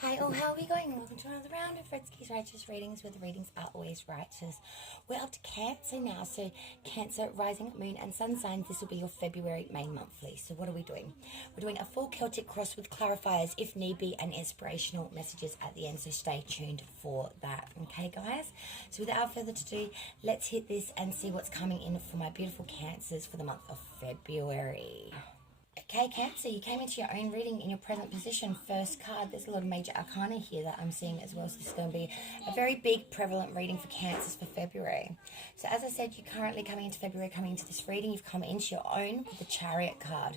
Hi, how are we going? Welcome to another round of Fredsky's Righteous Readings, where the readings are always righteous. We're up to Cancer now, so Cancer, rising, moon, and sun signs. This will be your February main monthly. So what are we doing? We're doing a full Celtic cross with clarifiers, if need be, and inspirational messages at the end, so stay tuned for that. Okay, guys? So without further ado, let's hit this and see what's coming in for my beautiful Cancers for the month of February. Okay, Cancer, you came into your own reading in your present position. First card, there's a lot of major arcana here that I'm seeing as well. So this is going to be a very big, prevalent reading for Cancers for February. So as I said, you're currently coming into February, coming into this reading. You've come into your own with the Chariot card.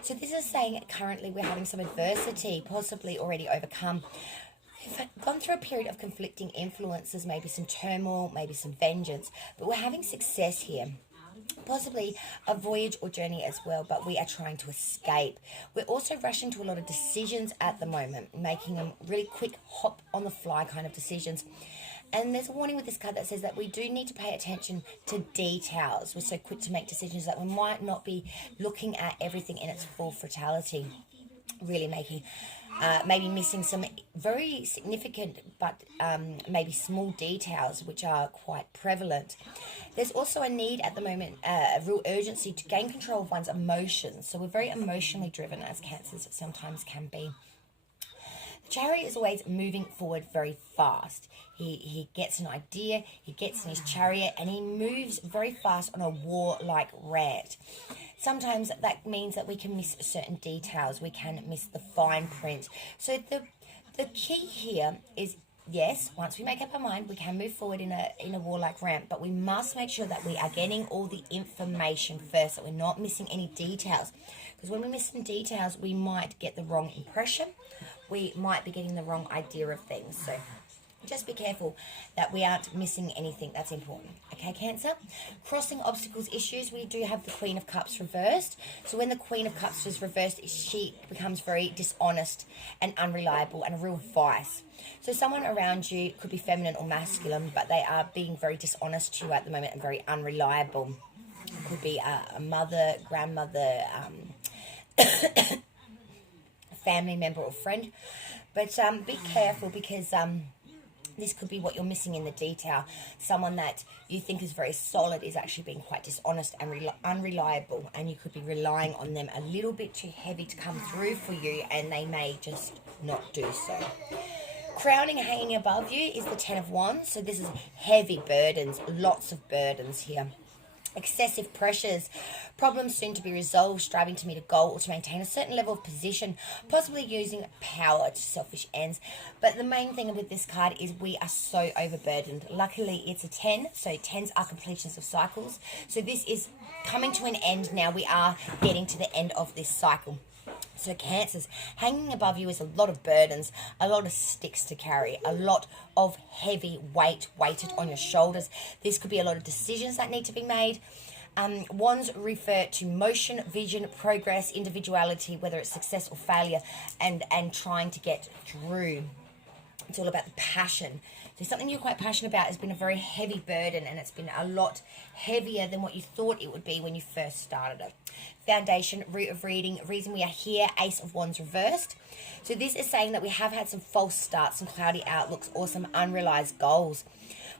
So this is saying currently we're having some adversity, possibly already overcome. We've gone through a period of conflicting influences, maybe some turmoil, maybe some vengeance, but we're having success here. Possibly a voyage or journey as well, but we are trying to escape. We're also rushing to a lot of decisions at the moment, making them really quick, hop on the fly kind of decisions. And there's a warning with this card that says that we do need to pay attention to details. We're so quick to make decisions that we might not be looking at everything in its full fatality, really making maybe missing some very significant but maybe small details which are quite prevalent. There's also a need at the moment, a real urgency to gain control of one's emotions. So we're very emotionally driven, as Cancers sometimes can be. The Chariot is always moving forward very fast. He gets an idea, he gets in his chariot, and he moves very fast on a warlike rant. Sometimes that means that we can miss certain details, we can miss the fine print. So the key here is, yes, once we make up our mind, we can move forward in a warlike rant, but we must make sure that we are getting all the information first, that we're not missing any details. Because when we miss some details, we might get the wrong impression. We might be getting the wrong idea of things. So just be careful that we aren't missing anything that's important. Okay, Cancer? Crossing obstacles, issues, we do have the Queen of Cups reversed. So when the Queen of Cups is reversed, she becomes very dishonest and unreliable and a real vice. So someone around you could be feminine or masculine, but they are being very dishonest to you at the moment and very unreliable. It could be a mother, grandmother, family member or friend. But be careful, because this could be what you're missing in the detail. Someone that you think is very solid is actually being quite dishonest and unreliable, and you could be relying on them a little bit too heavy to come through for you, and they may just not do so. Crowning, hanging above you, is the Ten of Wands. So this is heavy burdens, lots of burdens here. Excessive pressures, problems soon to be resolved, striving to meet a goal or to maintain a certain level of position, possibly using power to selfish ends. But the main thing with this card is we are so overburdened. Luckily, it's a 10, so 10s are completions of cycles. So this is coming to an end now. We are getting to the end of this cycle. So Cancers, hanging above you is a lot of burdens, a lot of sticks to carry, a lot of heavy weight weighted on your shoulders. This could be a lot of decisions that need to be made. Wands refer to motion, vision, progress, individuality, whether it's success or failure, and trying to get through. It's all about the passion. So something you're quite passionate about has been a very heavy burden, and it's been a lot heavier than what you thought it would be when you first started it. Foundation, root of reading, reason we are here, Ace of Wands reversed. So this is saying that we have had some false starts, some cloudy outlooks, or some unrealized goals.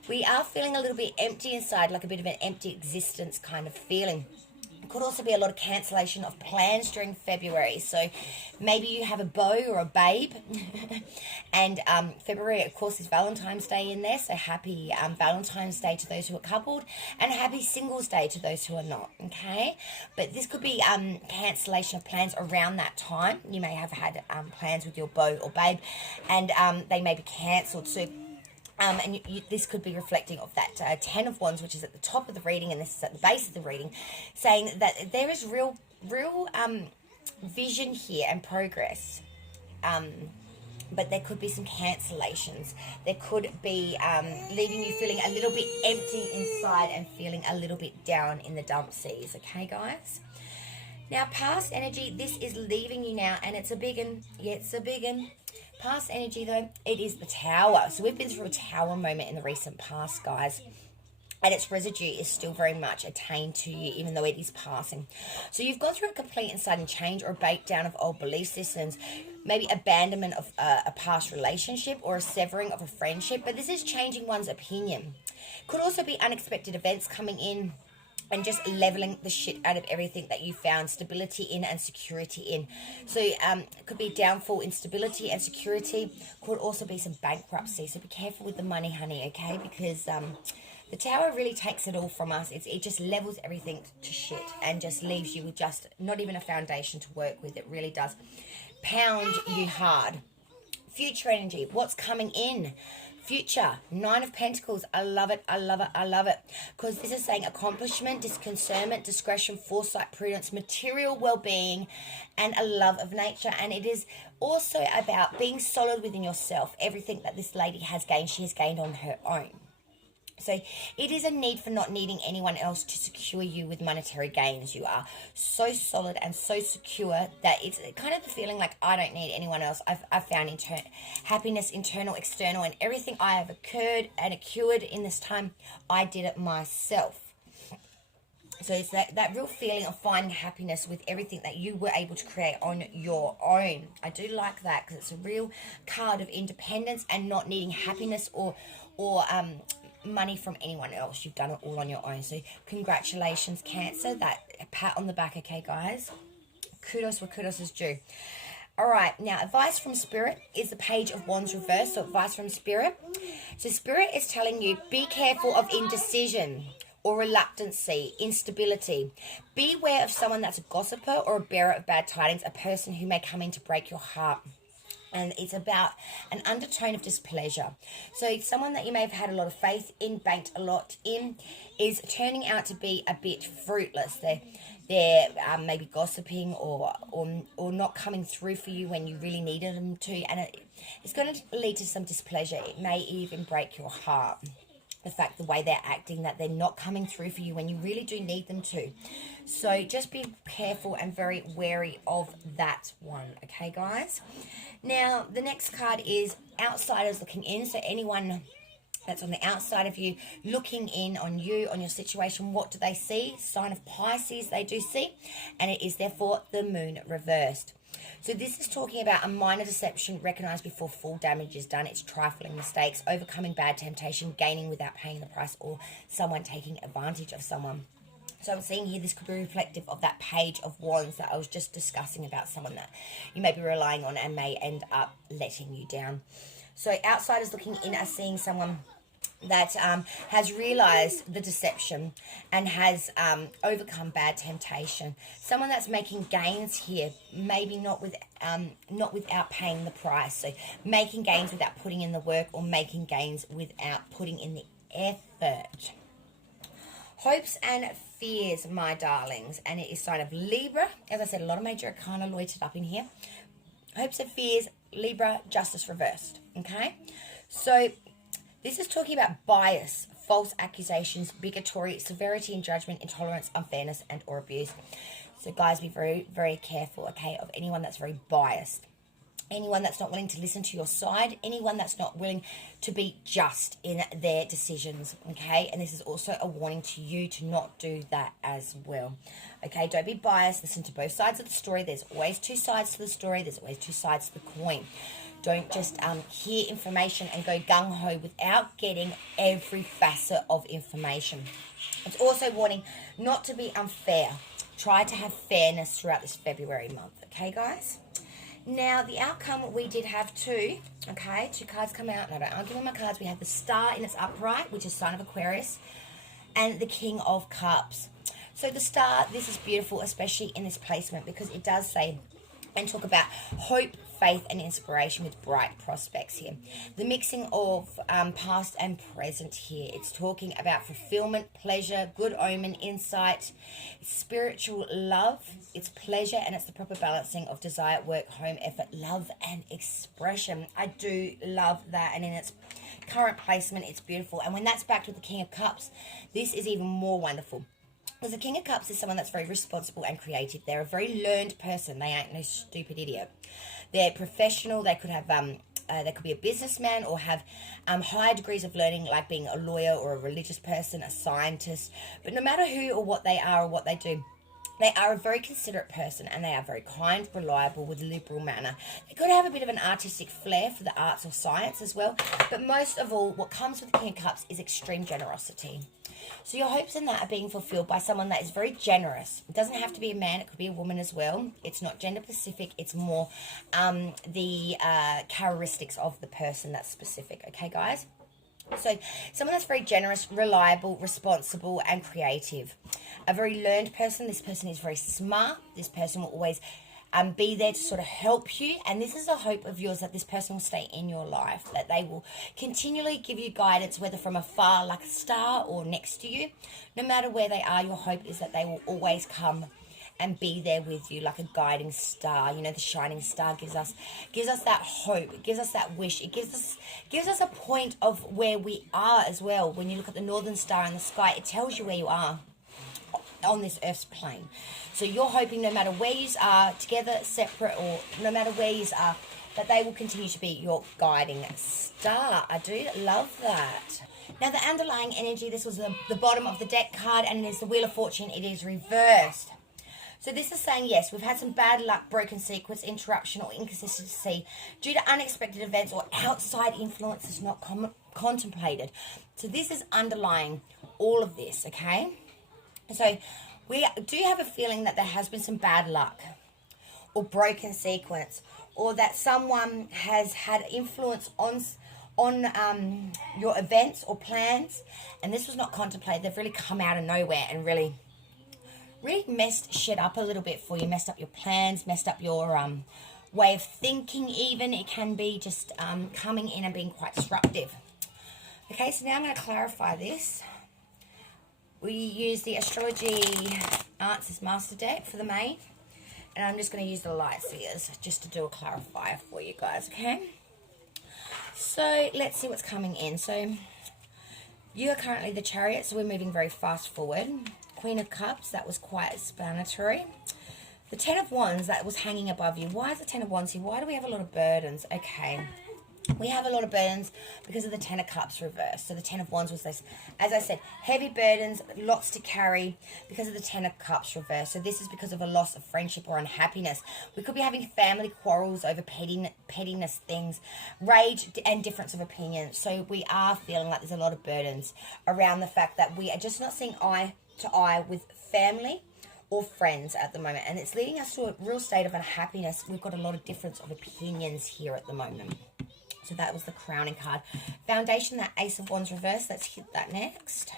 We are feeling a little bit empty inside, like a bit of an empty existence kind of feeling. Could also be a lot of cancellation of plans during February. So maybe you have a beau or a babe. And February, of course, is Valentine's Day in there. So happy Valentine's Day to those who are coupled, and happy Singles Day to those who are not. Okay? But this could be cancellation of plans around that time. You may have had plans with your beau or babe, and they may be cancelled. So and this could be reflecting of that Ten of Wands, which is at the top of the reading, and this is at the base of the reading, saying that there is real vision here and progress. But there could be some cancellations. There could be leaving you feeling a little bit empty inside and feeling a little bit down in the dump seas. Okay, guys? Now, past energy, this is leaving you now, and it's a big one. Yeah, it's a big one. Past energy, though, it is the Tower. So we've been through a Tower moment in the recent past, guys. and its residue is still very much attained to you, even though it is passing. So you've gone through a complete and sudden change or a breakdown of old belief systems, maybe abandonment of a past relationship or a severing of a friendship, but this is changing one's opinion. Could also be unexpected events coming in and just leveling the shit out of everything that you found stability in and security in. So it could be downfall, instability and security. Could also be some bankruptcy. So be careful with the money, honey, okay? Because the Tower really takes it all from us. It just levels everything to shit and just leaves you with just not even a foundation to work with. It really does pound you hard. Future energy, what's coming in? Future, 9 of Pentacles. I love it, I love it, I love it. Because this is saying accomplishment, discernment, discretion, foresight, prudence, material well-being, and a love of nature. And it is also about being solid within yourself. Everything that this lady has gained, she has gained on her own. So it is a need for not needing anyone else to secure you with monetary gains. You are so solid and so secure that it's kind of the feeling like I don't need anyone else. I've found happiness, internal, external, and everything I have accrued in this time, I did it myself. So it's that real feeling of finding happiness with everything that you were able to create on your own. I do like that because it's a real card of independence and not needing happiness or money from anyone else. You've done it all on your own. So congratulations, Cancer. That pat on the back, okay, guys? Kudos where kudos is due. All right, now advice from Spirit is the Page of Wands reversed. So advice from Spirit. So Spirit is telling you, be careful of indecision or reluctancy, instability. Beware of someone that's a gossiper or a bearer of bad tidings, a person who may come in to break your heart. And it's about an undertone of displeasure. So someone that you may have had a lot of faith in, banked a lot in, is turning out to be a bit fruitless. They're maybe gossiping or not coming through for you when you really needed them to. And it's going to lead to some displeasure. It may even break your heart. The way they're acting, that they're not coming through for you when you really do need them to. So just be careful and very wary of that one, okay, guys? Now, the next card is outsiders looking in. So anyone that's on the outside of you looking in on you, on your situation, what do they see? Sign of Pisces, they do see. And it is therefore the Moon reversed. So this is talking about a minor deception recognized before full damage is done. It's trifling mistakes, overcoming bad temptation, gaining without paying the price, or someone taking advantage of someone. So I'm seeing here this could be reflective of that Page of Wands that I was just discussing about someone that you may be relying on and may end up letting you down. So outsiders looking in are seeing someone that has realized the deception and has overcome bad temptation. Someone that's making gains here, maybe not without paying the price. So making gains without putting in the work, or making gains without putting in the effort. Hopes and fears, my darlings, and it is sign of Libra. As I said, a lot of major arcana loitered up in here. Hopes and fears, Libra, justice reversed. Okay, so this is talking about bias, false accusations, bigotry, severity in judgment, intolerance, unfairness, and or abuse. So guys, be very, very careful, okay, of anyone that's very biased. Anyone that's not willing to listen to your side. Anyone that's not willing to be just in their decisions, okay? And this is also a warning to you to not do that as well. Okay, don't be biased. Listen to both sides of the story. There's always two sides to the story. There's always two sides to the coin. Don't just hear information and go gung-ho without getting every facet of information. It's also warning not to be unfair. Try to have fairness throughout this February month. Okay, guys? Now, the outcome, we did have two. Okay, two cards come out. And I don't argue with my cards. We have the Star in its upright, which is sign of Aquarius, and the King of Cups. So the Star, this is beautiful, especially in this placement, because it does say and talk about hope, faith, and inspiration with bright prospects here. The mixing of past and present here. It's talking about fulfillment, pleasure, good omen, insight, spiritual love, it's pleasure, and it's the proper balancing of desire, work, home, effort, love, and expression. I do love that, and in its current placement, it's beautiful. And when that's backed with the King of Cups, this is even more wonderful. Because the King of Cups is someone that's very responsible and creative. They're a very learned person. They ain't no stupid idiot. They're professional. They could have they could be a businessman or have higher degrees of learning, like being a lawyer or a religious person, a scientist. But no matter who or what they are or what they do, they are a very considerate person, and they are very kind, reliable, with a liberal manner. They could have a bit of an artistic flair for the arts or science as well. But most of all, what comes with the King of Cups is extreme generosity. So your hopes in that are being fulfilled by someone that is very generous. It doesn't have to be a man. It could be a woman as well. It's not gender specific. It's more the characteristics of the person that's specific. Okay, guys? So someone that's very generous, reliable, responsible, and creative. A very learned person. This person is very smart. This person will always be there to sort of help you. And this is a hope of yours, that this person will stay in your life, that they will continually give you guidance, whether from afar like a star or next to you. No matter where they are, your hope is that they will always come and be there with you like a guiding star. You know, the shining star gives us that hope. It gives us that wish. It gives us a point of where we are as well. When you look at the northern star in the sky, it tells you where you are on this earth's plane. So you're hoping no matter where you are, together, separate, or no matter where you are, that they will continue to be your guiding star. I do love that. Now, the underlying energy, this was the bottom of the deck card, and it is the Wheel of Fortune. It is reversed. So this is saying, yes, we've had some bad luck, broken sequence, interruption, or inconsistency due to unexpected events or outside influences not contemplated. So this is underlying all of this, okay? So we do have a feeling that there has been some bad luck or broken sequence, or that someone has had influence on your events or plans, and this was not contemplated. They've really come out of nowhere and really messed shit up a little bit for you, messed up your plans, messed up your way of thinking even. It can be just coming in and being quite disruptive. Okay, so now I'm going to clarify this. We use the Astrology Answers Master Deck for the main, and I'm just going to use the light seers just to do a clarifier for you guys, okay? So let's see what's coming in. So you are currently the Chariot, so we're moving very fast forward. Queen of Cups, that was quite explanatory. The Ten of Wands, that was hanging above you. Why is the Ten of Wands here? Why do we have a lot of burdens? Okay, we have a lot of burdens because of the Ten of Cups reversed. So the Ten of Wands was this, as I said, heavy burdens, lots to carry because of the Ten of Cups reversed. So this is because of a loss of friendship or unhappiness. We could be having family quarrels over pettiness things, rage and difference of opinion. So we are feeling like there's a lot of burdens around the fact that we are just not seeing eye to eye with family or friends at the moment, and it's leading us to a real state of unhappiness. We've got a lot of difference of opinions here at the moment. So that was the crowning card. Foundation, that Ace of Wands reversed. Let's hit that next.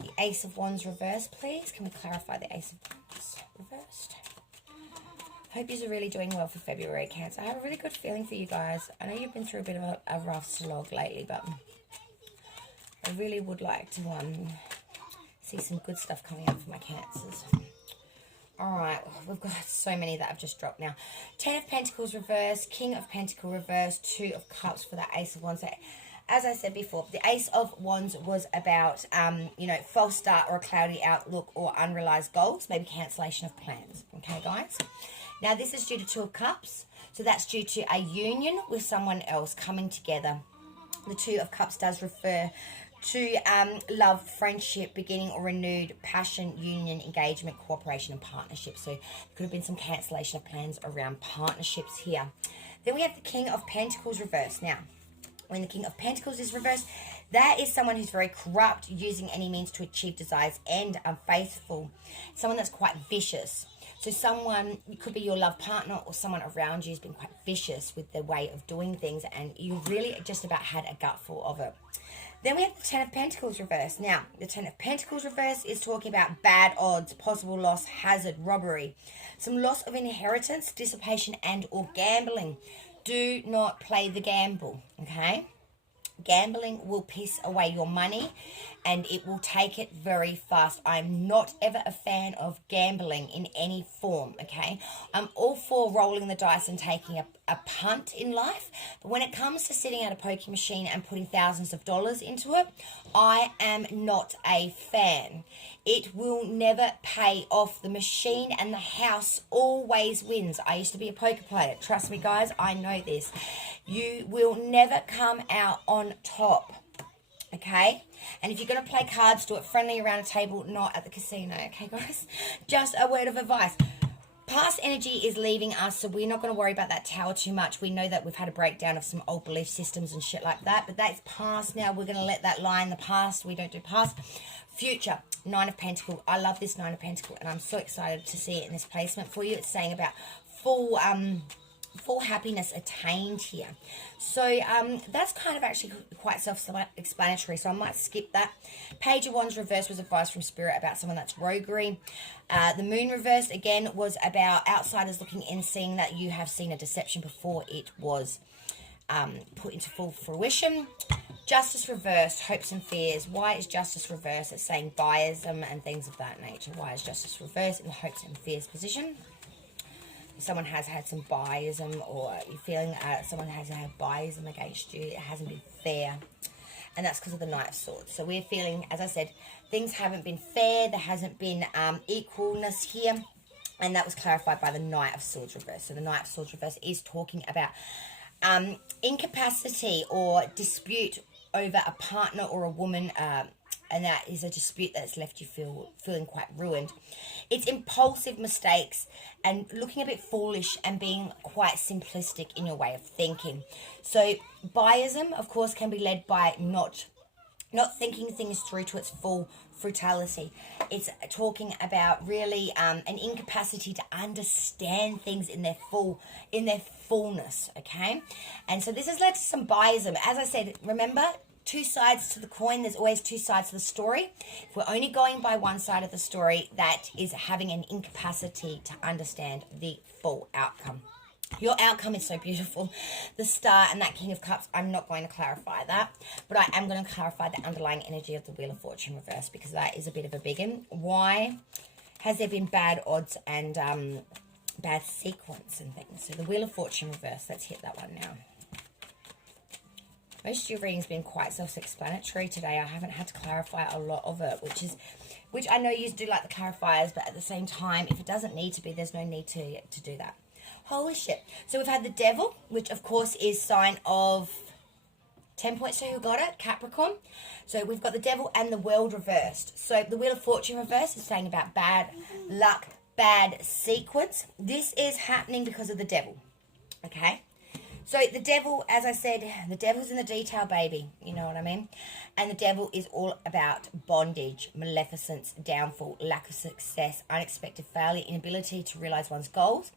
The Ace of Wands reversed, please. Can we clarify the Ace of Wands reversed? Hope you're really doing well for February, Cancer. I have a really good feeling for you guys. I know you've been through a bit of a rough slog lately, but I really would like to see some good stuff coming up for my Cancers. Alright, we've got so many that I've just dropped now. Ten of Pentacles reversed, King of Pentacles reversed, Two of Cups for the Ace of Wands. So, as I said before, the Ace of Wands was about, false start or a cloudy outlook or unrealized goals, maybe cancellation of plans. Okay, guys? Now, this is due to Two of Cups. So, that's due to a union with someone else coming together. The Two of Cups does refer to love, friendship, beginning or renewed passion, union, engagement, cooperation, and partnership. So there could have been some cancellation of plans around partnerships here. Then we have the King of Pentacles reversed. Now, when the King of Pentacles is reversed, that is someone who's very corrupt, using any means to achieve desires, and unfaithful. Someone that's quite vicious. So someone, it could be your love partner or someone around you has been quite vicious with their way of doing things, and you really just about had a gutful of it. Then we have the Ten of Pentacles reversed. Now, the Ten of Pentacles reversed is talking about bad odds, possible loss, hazard, robbery, some loss of inheritance, dissipation, and or gambling. Do not play the gamble, okay? Gambling will piss away your money and it will take it very fast. I'm not ever a fan of gambling in any form, okay? I'm all for rolling the dice and taking a punt in life. But when it comes to sitting at a poker machine and putting thousands of dollars into it, I am not a fan. It will never pay off. The machine and the house always wins. I used to be a poker player. Trust me, guys, I know this. You will never come out on top. Okay? And if you're going to play cards, do it friendly around a table, not at the casino. Okay, guys? Just a word of advice. Past energy is leaving us, so we're not going to worry about that tower too much. We know that we've had a breakdown of some old belief systems and shit like that, but that's past now. We're going to let that lie in the past. We don't do past. Future, Nine of Pentacles. I love this Nine of Pentacles, and I'm so excited to see it in this placement for you. It's saying about full happiness attained here. So that's kind of actually quite self-explanatory, so I might skip that. Page of Wands reverse was advice from Spirit about someone that's roguery. The Moon reversed, again, was about outsiders looking in, seeing that you have seen a deception before it was put into full fruition. Justice reversed, hopes and fears. Why is justice reversed? It's saying biasm and things of that nature. Why is justice reversed in the hopes and fears position? Someone has had some biasm, or you're feeling someone has had biasm against you. It hasn't been fair. And that's because of the Knight of Swords. So we're feeling, as I said, things haven't been fair. There hasn't been equalness here. And that was clarified by the Knight of Swords reverse. So the Knight of Swords reverse is talking about incapacity or dispute over a partner or a woman, and that is a dispute that's left you feeling quite ruined. It's impulsive mistakes and looking a bit foolish and being quite simplistic in your way of thinking. So biasm, of course, can be led by not thinking things through to its full fruitality. It's talking about really an incapacity to understand things in their fullness, okay? And so this has led to some biasm. As I said, remember, two sides to the coin. There's always two sides to the story. If we're only going by one side of the story, that is having an incapacity to understand the full outcome. Your outcome is so beautiful. The Star and that King of Cups, I'm not going to clarify that, but I am going to clarify the underlying energy of the Wheel of Fortune reverse, because that is a bit of a big one. Why has there been bad odds and bad sequence and things? So the Wheel of Fortune reverse, let's hit that one now. Most of your reading's been quite self-explanatory today. I haven't had to clarify a lot of it, which I know you do like the clarifiers, but at the same time, if it doesn't need to be, there's no need to do that. Holy shit. So we've had the Devil, which of course is sign of 10 points to who got it, Capricorn. So we've got the Devil and the World reversed. So the Wheel of Fortune reversed is saying about bad luck, bad sequence. This is happening because of the Devil, okay? So the Devil, as I said, the Devil's in the detail, baby. You know what I mean? And the Devil is all about bondage, maleficence, downfall, lack of success, unexpected failure, inability to realize one's goals.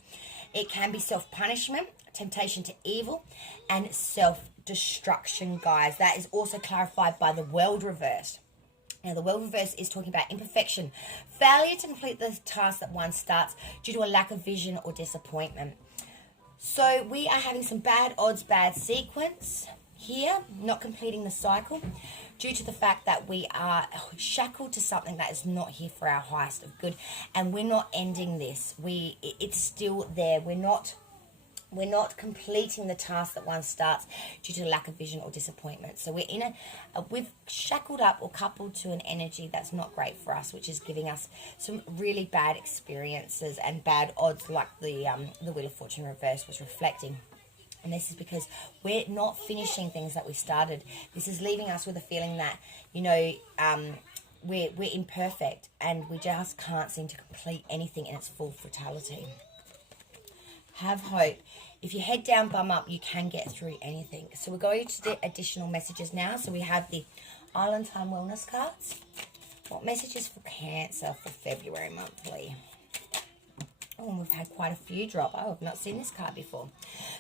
It can be self-punishment, temptation to evil, and self-destruction, guys. That is also clarified by the World reversed. Now, the World reverse is talking about imperfection, failure to complete the task that one starts due to a lack of vision or disappointment. So we are having some bad odds, bad sequence here, not completing the cycle due to the fact that we are shackled to something that is not here for our highest of good, and we're not ending this. It's still there. We're not completing the task that one starts due to lack of vision or disappointment. So we've shackled up or coupled to an energy that's not great for us, which is giving us some really bad experiences and bad odds, like the Wheel of Fortune reverse was reflecting. And this is because we're not finishing things that we started. This is leaving us with a feeling that, you know, we're imperfect and we just can't seem to complete anything in its full fruitality. Have hope. If you head down, bum up, you can get through anything. So we're going to the additional messages now. So we have the Island Time Wellness cards. What messages for Cancer for February monthly? Oh, we've had quite a few drop. Oh, I've not seen this card before.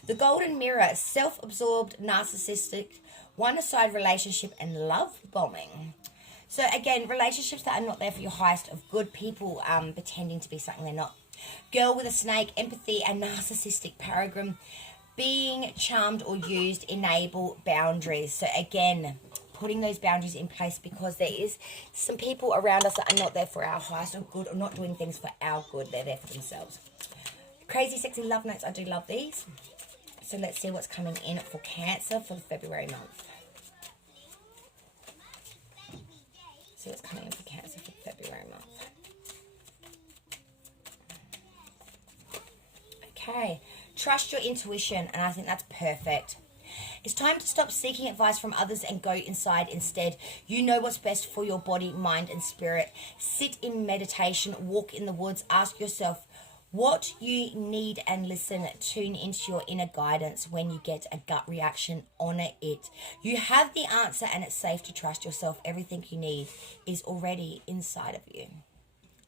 The Golden Mirror, self-absorbed, narcissistic, one-sided relationship, and love bombing. So again, relationships that are not there for your highest of good, people pretending to be something they're not. Girl with a snake, empathy, and narcissistic paragram, being charmed or used, enable boundaries. So again, putting those boundaries in place, because there is some people around us that are not there for our highest of good or not doing things for our good. They're there for themselves. Crazy Sexy Love Notes. I do love these. So let's see what's coming in for Cancer for the February month. See what's coming in for Cancer for the February month. Okay, trust your intuition, and I think that's perfect. It's time to stop seeking advice from others and go inside instead. You know what's best for your body, mind, and spirit. Sit in meditation, walk in the woods, ask yourself what you need and listen. Tune into your inner guidance. When you get a gut reaction, honor it. You have the answer, and it's safe to trust yourself. Everything you need is already inside of you.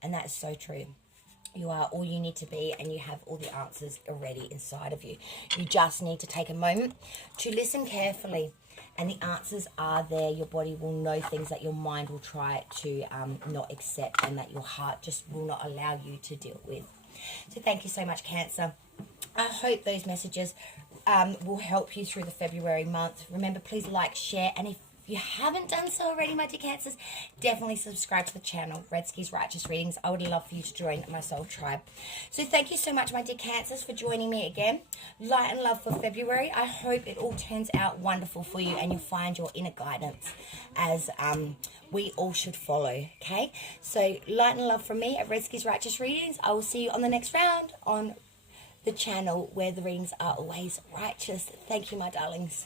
And that is so true. You are all you need to be, and you have all the answers already inside of you. You just need to take a moment to listen carefully, and the answers are there. Your body will know things that your mind will try to not accept, and that your heart just will not allow you to deal with. So thank you so much, Cancer. I hope those messages will help you through the February month. Remember, please like, share, and if you haven't done so already, my dear Cancers, definitely subscribe to the channel, Red Skis Righteous Readings. I would love for you to join my soul tribe. So thank you so much, my dear Cancers, for joining me again. Light and love for February. I hope it all turns out wonderful for you, and you'll find your inner guidance as we all should follow, okay? So light and love from me at Red Skis Righteous Readings. I will see you on the next round on the channel where the readings are always righteous. Thank you, my darlings.